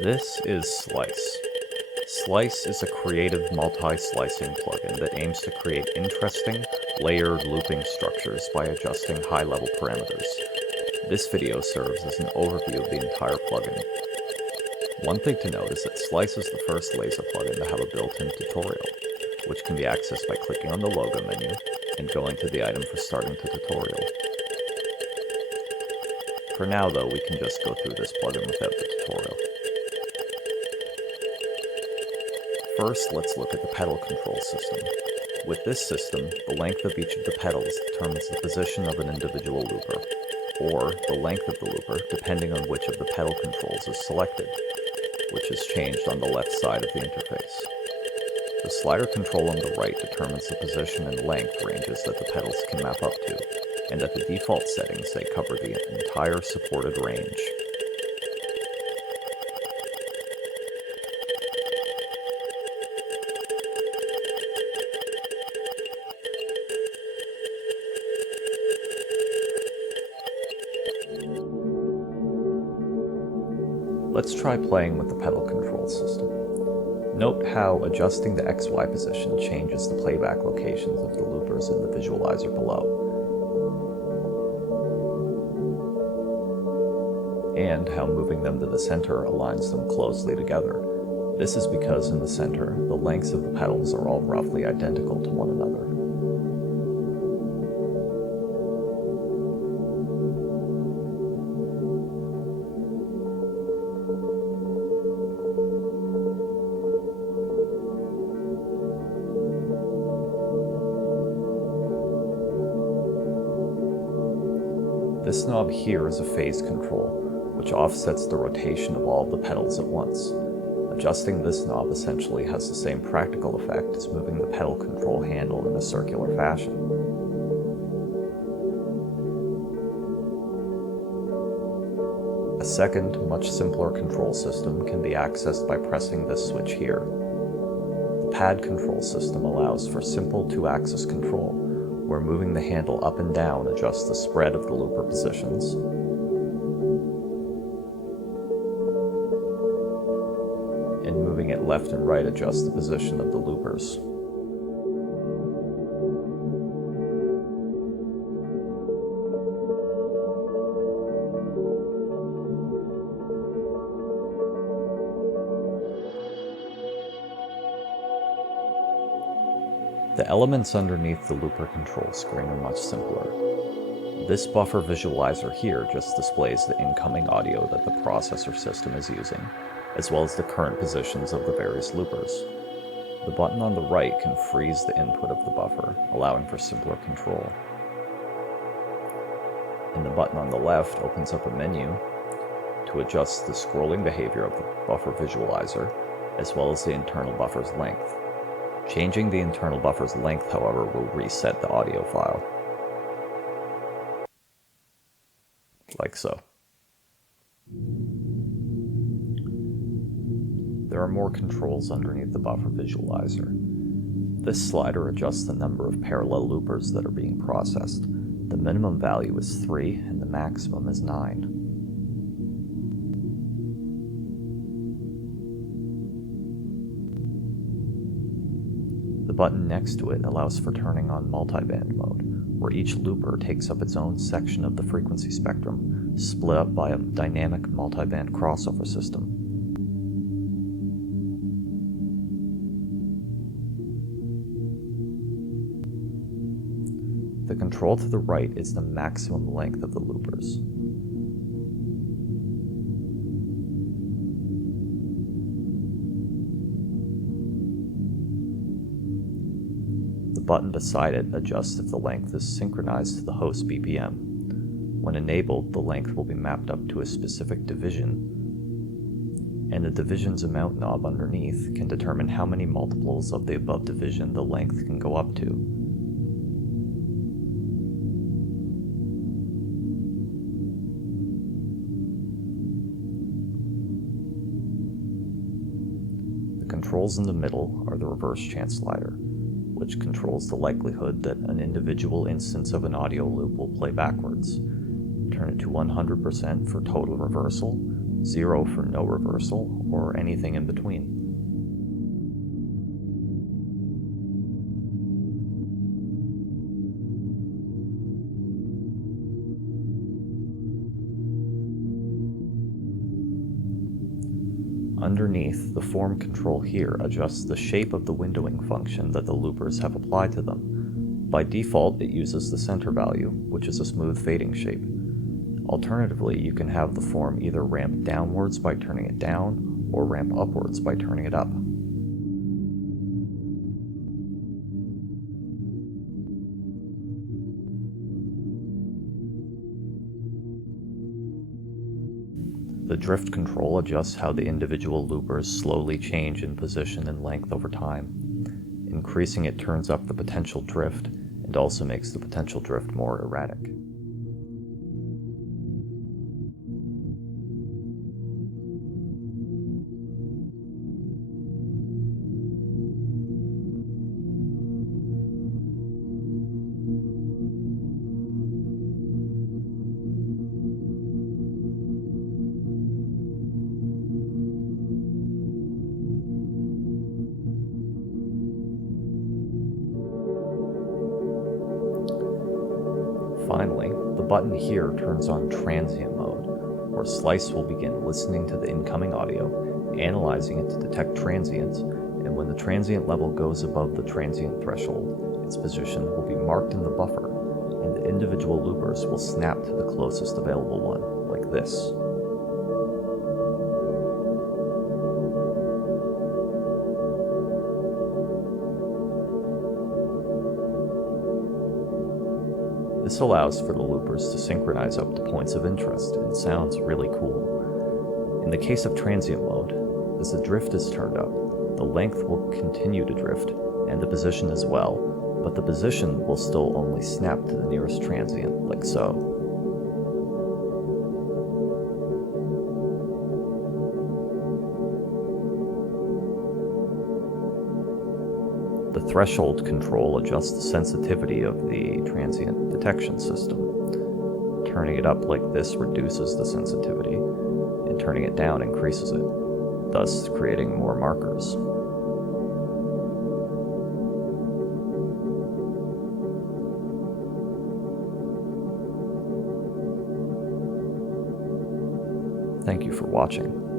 This is Slice. Slice is a creative multi-slicing plugin that aims to create interesting, layered looping structures by adjusting high-level parameters. This video serves as an overview of the entire plugin. One thing to note is that Slice is the first Lese plugin to have a built-in tutorial, which can be accessed by clicking on the logo menu and going to the item for starting the tutorial. For now though, we can just go through this plugin without the tutorial. First, let's look at the pedal control system. With this system, the length of each of the pedals determines the position of an individual looper, or the length of the looper depending on which of the pedal controls is selected, which is changed on the left side of the interface. The slider control on the right determines the position and length ranges that the pedals can map up to, and at the default settings they cover the entire supported range. Let's try playing with the pedal control system. Note how adjusting the XY position changes the playback locations of the loopers in the visualizer below, and how moving them to the center aligns them closely together. This is because in the center, the lengths of the pedals are all roughly identical to one another. This knob here is a phase control, which offsets the rotation of all of the pedals at once. Adjusting this knob essentially has the same practical effect as moving the pedal control handle in a circular fashion. A second, much simpler control system can be accessed by pressing this switch here. The pad control system allows for simple two-axis control, where moving the handle up and down adjusts the spread of the looper positions, and moving it left and right adjusts the position of the loopers. The elements underneath the looper control screen are much simpler. This buffer visualizer here just displays the incoming audio that the processor system is using, as well as the current positions of the various loopers. The button on the right can freeze the input of the buffer, allowing for simpler control. And the button on the left opens up a menu to adjust the scrolling behavior of the buffer visualizer, as well as the internal buffer's length. Changing the internal buffer's length, however, will reset the audio file. Like so. There are more controls underneath the buffer visualizer. This slider adjusts the number of parallel loopers that are being processed. The minimum value is 3 and the maximum is 9. The button next to it allows for turning on multiband mode, where each looper takes up its own section of the frequency spectrum, split up by a dynamic multiband crossover system. The control to the right is the maximum length of the loopers. The button beside it adjusts if the length is synchronized to the host BPM. When enabled, the length will be mapped up to a specific division, and the division's amount knob underneath can determine how many multiples of the above division the length can go up to. The controls in the middle are the reverse chance slider, which controls the likelihood that an individual instance of an audio loop will play backwards. Turn it to 100% for total reversal, 0 for no reversal, or anything in between. Underneath, the form control here adjusts the shape of the windowing function that the loopers have applied to them. By default, it uses the center value, which is a smooth fading shape. Alternatively, you can have the form either ramp downwards by turning it down, or ramp upwards by turning it up. The drift control adjusts how the individual loopers slowly change in position and length over time. Increasing it turns up the potential drift and also makes the potential drift more erratic. Finally, the button here turns on Transient mode, where Slice will begin listening to the incoming audio, analyzing it to detect transients, and when the transient level goes above the transient threshold, its position will be marked in the buffer, and the individual loopers will snap to the closest available one, like this. This allows for the loopers to synchronize up to points of interest and sounds really cool. In the case of transient mode, as the drift is turned up, the length will continue to drift, and the position as well, but the position will still only snap to the nearest transient, like so. The threshold control adjusts the sensitivity of the transient detection system. Turning it up like this reduces the sensitivity, and turning it down increases it, thus creating more markers. Thank you for watching.